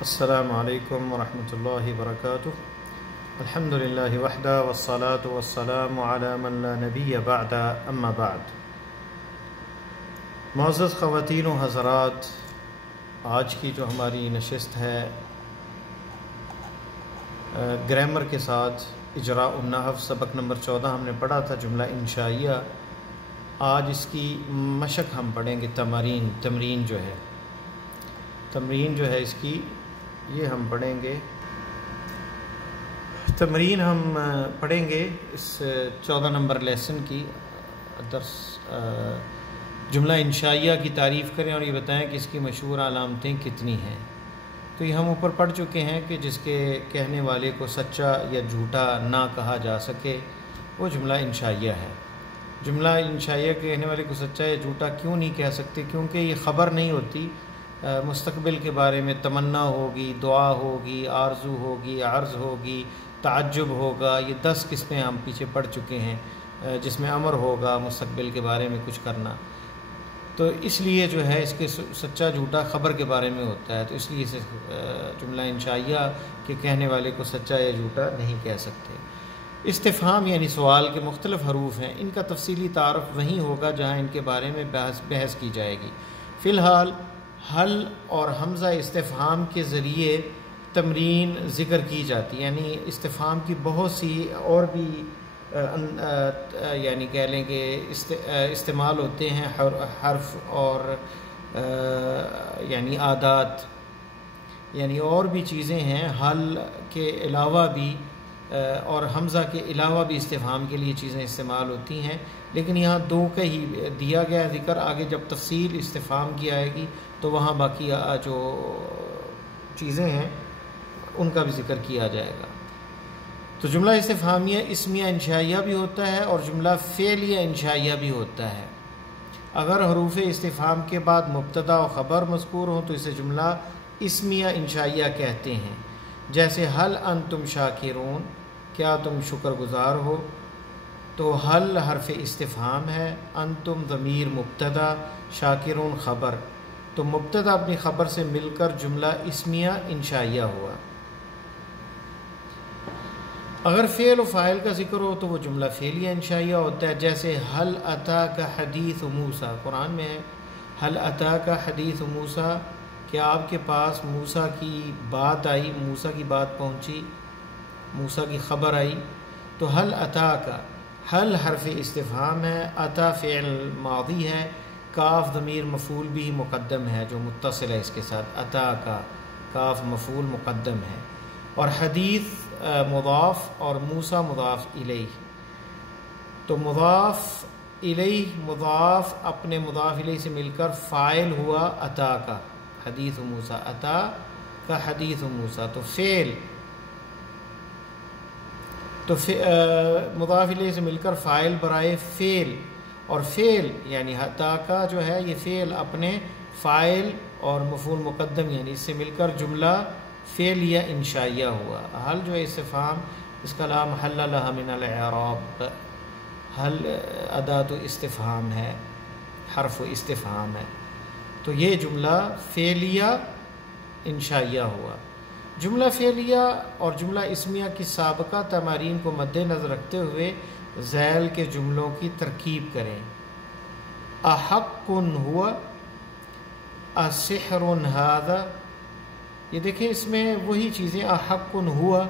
السلام علیکم ورحمۃ اللہ وبرکاتہ۔ الحمد للہ وحدہ والصلاة والسلام علی من لا نبی بعد، اما بعد۔ معزز خواتین و حضرات، آج کی جو ہماری نشست ہے گرامر کے ساتھ اجراء النحو، سبق نمبر 14 ہم نے پڑھا تھا جملہ انشائیہ۔ آج اس کی مشق ہم پڑھیں گے، تمرین جو ہے اس کی یہ ہم پڑھیں گے۔ تمرین ہم پڑھیں گے اس 14 نمبر لیسن کی درس جملہ انشائیہ کی تعریف کریں اور یہ بتائیں کہ اس کی مشہور علامتیں کتنی ہیں۔ تو یہ ہم اوپر پڑھ چکے ہیں کہ جس کے کہنے والے کو سچا یا جھوٹا نہ کہا جا سکے وہ جملہ انشائیہ ہے۔ جملہ انشائیہ کے کہنے والے کو سچا یا جھوٹا کیوں نہیں کہہ سکتے؟ کیونکہ یہ خبر نہیں ہوتی، مستقبل کے بارے میں تمنا ہوگی، دعا ہوگی، آرزو ہوگی، عرض ہوگی، تعجب ہوگا۔ یہ 10 قسمیں ہم پیچھے پڑھ چکے ہیں جس میں امر ہوگا مستقبل کے بارے میں کچھ کرنا۔ تو اس لیے جو ہے اس کے سچا جھوٹا خبر کے بارے میں ہوتا ہے، تو اس لیے اسے جملہ انشائیہ کے کہنے والے کو سچا یا جھوٹا نہیں کہہ سکتے۔ استفہام یعنی سوال کے مختلف حروف ہیں، ان کا تفصیلی تعارف وہیں ہوگا جہاں ان کے بارے میں بحث کی جائے گی۔ فی الحال حل اور حمزہ استفہام کے ذریعے تمرین ذکر کی جاتی ہے، یعنی استفہام کی بہت سی اور بھی یعنی کہہ لیں کہ استعمال ہوتے ہیں حرف اور یعنی عادات، یعنی اور بھی چیزیں ہیں حل کے علاوہ بھی اور حمزہ کے علاوہ بھی استفہام کے لیے چیزیں استعمال ہوتی ہیں، لیکن یہاں 2 کا ہی دیا گیا ذکر۔ آگے جب تفصیل استفہام کی آئے گی تو وہاں باقی جو چیزیں ہیں ان کا بھی ذکر کیا جائے گا۔ تو جملہ استفہامیہ اسمیہ انشائیہ بھی ہوتا ہے اور جملہ فعلیہ انشائیہ بھی ہوتا ہے۔ اگر حروف استفہام کے بعد مبتدا و خبر مذکور ہوں تو اسے جملہ اسمیہ انشائیہ کہتے ہیں، جیسے حل انتم شاکرون، کیا تم شکر گزار ہو؟ تو حل حرف استفہام ہے، انتم ضمیر مبتدا، شاکرون خبر، تو مبتدا اپنی خبر سے مل کر جملہ اسمیہ انشائیہ ہوا۔ اگر فعل و فاعل کا ذکر ہو تو وہ جملہ فعلیہ انشائیہ ہوتا ہے، جیسے حل اتاک حدیث موسیٰ، قرآن میں ہے حل اتاک حدیث موسیٰ، کیا آپ کے پاس موسیٰ کی بات آئی، موسیٰ کی بات پہنچی، موسیٰ کی خبر آئی۔ تو حل اتاک، حل حرف استفہام ہے، اتا فعل ماضی ہے، کاف ضمیر مفعول بھی مقدم ہے جو متصل ہے اس کے ساتھ، اتا کا کاف مفعول مقدم ہے، اور حدیث مضاف اور موسیٰ مضاف الیہ۔ تو مضاف الیہ مضاف اپنے مضاف الیہ سے مل کر فاعل ہوا اتا کا حدیث موسیٰ، اتا کا حدیث موسیٰ۔ تو فعل مضاف الیہ سے مل کر فاعل برائے فعل، اور فعل یعنی اتا کا جو ہے یہ فعل اپنے فاعل اور مفعول مقدم یعنی اس سے مل کر جملہ فعلیہ انشائیہ ہوا۔ حل جو ہے استفہام، اس کا نام حل لها من الاعراب، حل اداۃ استفہام ہے، حرف استفہام ہے، تو یہ جملہ فعلیہ انشائیہ ہوا۔ جملہ فعلیہ اور جملہ اسمیہ کی سابقہ تمارین کو مد نظر رکھتے ہوئے ذیل کے جملوں کی ترکیب کریں۔ احق ہوا، اسحر ھذا، یہ دیکھیں اس میں وہی چیزیں، احق ہوا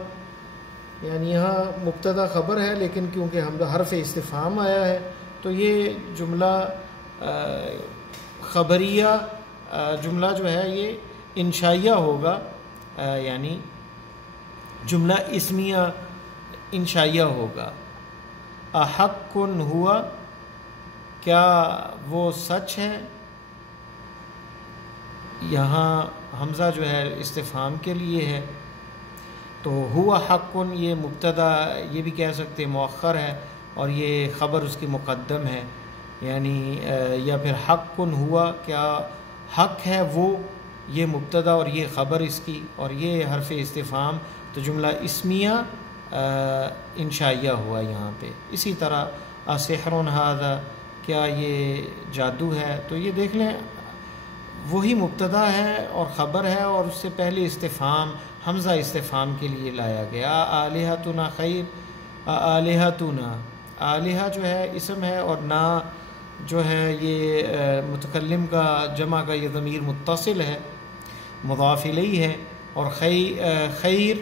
یعنی یہاں مبتدا خبر ہے لیکن کیونکہ ہم حرف استفہام آیا ہے تو یہ جملہ خبریہ جملہ جو ہے یہ انشائیہ ہوگا، یعنی جملہ اسمیہ انشائیہ ہوگا۔ احق ہوا، کیا وہ سچ ہے؟ یہاں حمزہ جو ہے استفہام کے لیے ہے، تو ہوا حق یہ مبتدا یہ بھی کہہ سکتے مؤخر ہے اور یہ خبر اس کی مقدم ہے، یعنی یا پھر حق ہوا، کیا حق ہے وہ، یہ مبتدا اور یہ خبر اس کی، اور یہ حرف استفہام، تو جملہ اسمیہ انشائیہ ہوا یہاں پہ۔ اسی طرح اسحر ھذا، کیا یہ جادو ہے؟ تو یہ دیکھ لیں وہی مبتدا ہے اور خبر ہے، اور اس سے پہلے استفہام حمزہ استفہام کے لیے لایا گیا. آلہتنا خیر، آلہتنا، آلہہ جو ہے اسم ہے، اور نا جو ہے یہ متکلم کا جمع کا یہ ضمیر متصل ہے، مضاف الیہ ہے، اور خیر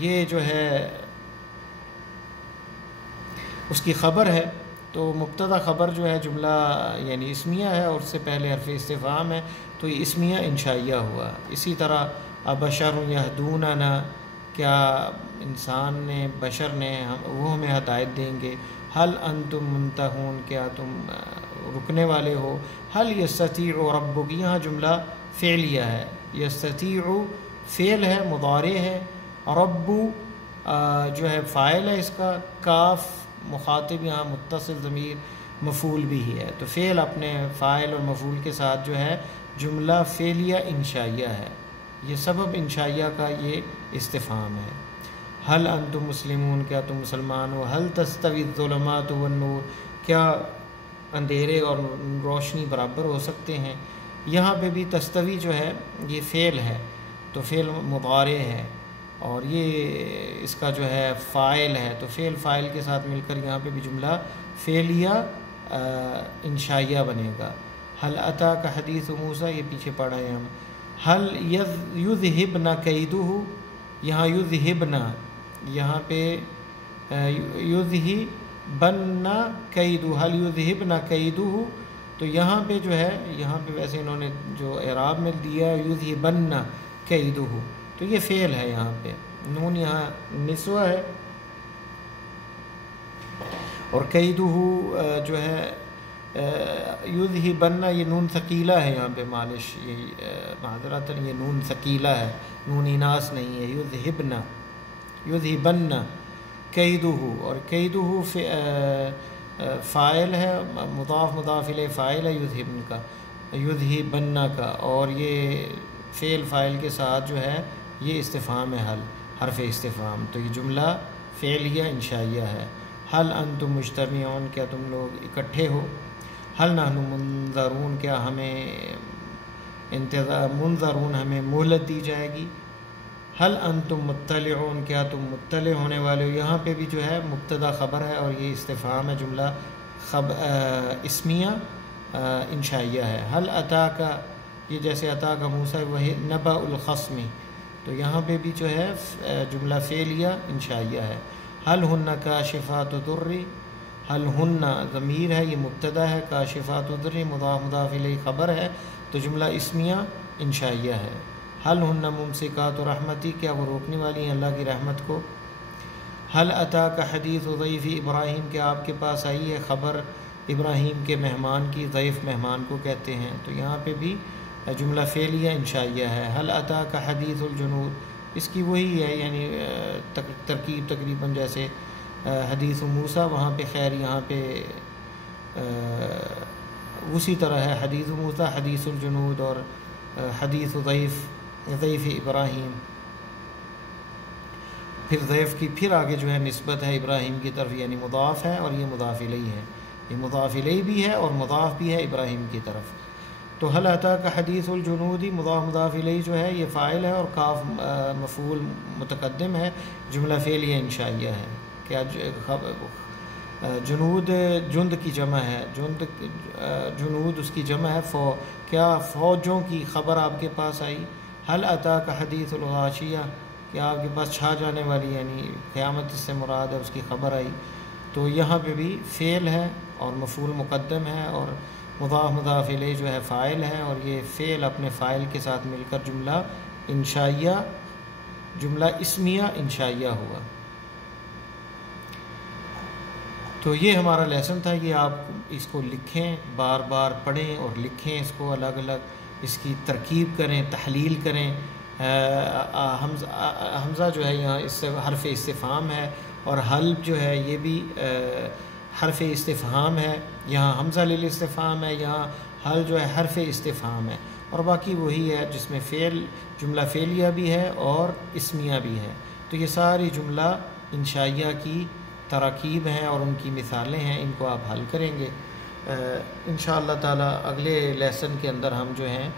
یہ جو ہے اس کی خبر ہے. تو مبتدا خبر جو ہے جملہ یعنی اسمیہ ہے، اور اس سے پہلے حرف استفہام ہے، تو یہ اسمیہ انشائیہ ہوا. اسی طرح ابشر یہدوننا، کیا انسان نے، بشر نے، وہ ہمیں ہدایت دیں گے. حل انتم منتہون، کیا تم رکنے والے ہو. حل یستطیع ربک، یہاں جملہ فعلیہ ہے. یستطیع فعل ہے، مضارع ہے. رب جو ہے فاعل ہے اس کا. کاف مخاطب، یہاں متصل ضمیر مفعول بھی ہے. تو فعل اپنے فاعل اور مفعول کے ساتھ جو ہے جملہ فعلیہ انشائیہ ہے. یہ سبب انشائیہ کا یہ استفہام ہے. حل انتم مسلمون، کیا تم مسلمان ہو. حل تستوی الظلمات والنور، کیا اندھیرے اور روشنی برابر ہو سکتے ہیں. یہاں پہ بھی تستوی جو ہے یہ فعل ہے، تو فعل مضارع ہے، اور یہ اس کا جو ہے فاعل ہے. تو فعل فاعل کے ساتھ مل کر یہاں پہ بھی جملہ فعلیہ انشائیہ بنے گا. حل اتاک حدیث موسیٰ، یہ پیچھے پڑھا ہے ہم. حل یذہبن کیدہ، یہاں یذہبن، یہاں پہ یذہبن کیدہ، حل یذہبن کیدہ. تو یہاں پہ جو ہے، یہاں پہ ویسے انہوں نے جو اعراب میں دیا ہے یذہبن کیدہ، تو یہ فعل ہے. یہاں پہ نون یہاں نسوہ ہے، اور کیدہ جو ہے یذہبن، یہ نون ثقیلہ ہے یہاں پہ. معلش، یہ معذرتاً یہ نون ثقیلہ ہے، نون اناث نہیں ہے. یذہبن، یذہبن کیدہ، اور کیدہ فاعل ہے، مضاف الیہ فاعل ہے یذہبن کا، یذہبن کا، اور یہ فعل فاعل کے ساتھ جو ہے یہ استفہام ہے، حل حرف استفہام. تو یہ جملہ فعلیہ انشائیہ ہے. حل انتم مجتمعون، کیا تم لوگ اکٹھے ہو. حل نحن منظرون، کیا ہمیں منظرون، ہمیں مہلت دی جائے گی. حل انتم مطلعون، کیا تم مطلع ہونے والے ہو. یہاں پہ بھی جو ہے مبتدا خبر ہے، اور یہ استفہام ہے، جملہ اسمیہ انشائیہ ہے. حل اتاک، یہ جیسے اتاک موسیٰ وہی نبأ الخصم، تو یہاں پہ بھی جو ہے جملہ فعلیہ انشائیہ ہے. حل ہن کاشفات الضر، حل ہن ضمیر ہے، یہ مبتدا ہے. کاشفات الضر مضاف الیہ خبر ہے، تو جملہ اسمیہ انشائیہ ہے. حل ہن ممسکات رحمتی، کیا وہ روکنے والی ہیں اللہ کی رحمت کو. حل اتاک حدیث ضیف ابراہیم، کیا آپ کے پاس آئی ہے خبر ابراہیم کے مہمان کی. ضیف مہمان کو کہتے ہیں، تو یہاں پہ بھی جملہ فعلیہ انشائیہ ہے. حل اتاک حدیث الجنود، اس کی وہی ہے، یعنی ترکیب تقریباً جیسے حدیث موسیٰ، وہاں پہ خیر یہاں پہ اسی طرح ہے. حدیث موسیٰ، حدیث الجنود، اور حدیث ضیف ابراہیم. پھر ضیف کی پھر آگے جو ہے نسبت ہے ابراہیم کی طرف، یعنی مضاف ہے، اور یہ مضاف الیہ ہے. یہ مضاف الیہ بھی ہے اور مضاف بھی ہے ابراہیم کی طرف. تو حل اتاک حدیث الجنود، مضاف الیہ جو ہے یہ فاعل ہے، اور کاف مفعول متقدم ہے، جملہ فعلیہ انشائیہ ہے. کیا جنود جند کی جمع ہے، جنود اس کی جمع ہے. کیا فوجوں کی خبر آپ کے پاس آئی. حل اتاک حدیث الغاشیہ، کیا آپ کے پاس چھا جانے والی، یعنی قیامت اس سے مراد ہے، اس کی خبر آئی. تو یہاں پہ بھی فعل ہے اور مفعول مقدم ہے، اور مضاف الیہ جو ہے فاعل ہے، اور یہ فعل اپنے فاعل کے ساتھ مل کر جملہ انشائیہ، جملہ اسمیہ انشائیہ ہوا. تو یہ ہمارا لیسن تھا. یہ آپ اس کو لکھیں، بار بار پڑھیں اور لکھیں اس کو، الگ الگ اس کی ترکیب کریں، تحلیل کریں. حمزہ جو ہے یہاں اس سے حرف استفہام ہے، اور حل جو ہے یہ بھی حرف استفہام ہے. یہاں حمزہ للاستفہام ہے، یہاں حل جو ہے حرف استفہام ہے، اور باقی وہی ہے جس میں فعل، جملہ فعلیہ بھی ہے اور اسمیہ بھی ہے. تو یہ ساری جملہ انشائیہ کی تراکیب ہیں اور ان کی مثالیں ہیں. ان کو آپ حل کریں گے انشاءاللہ تعالی. اگلے لیسن کے اندر ہم جو ہیں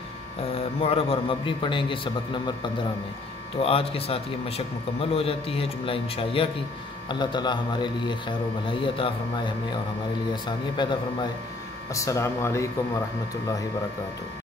معرب اور مبنی پڑھیں گے سبق نمبر 15 میں۔ تو آج کے ساتھ یہ مشق مکمل ہو جاتی ہے جملہ انشائیہ کی۔ اللہ تعالی ہمارے لیے خیر و بھلائی عطا فرمائے ہمیں، اور ہمارے لیے آسانیاں پیدا فرمائے۔ السلام علیکم ورحمۃ اللہ وبرکاتہ۔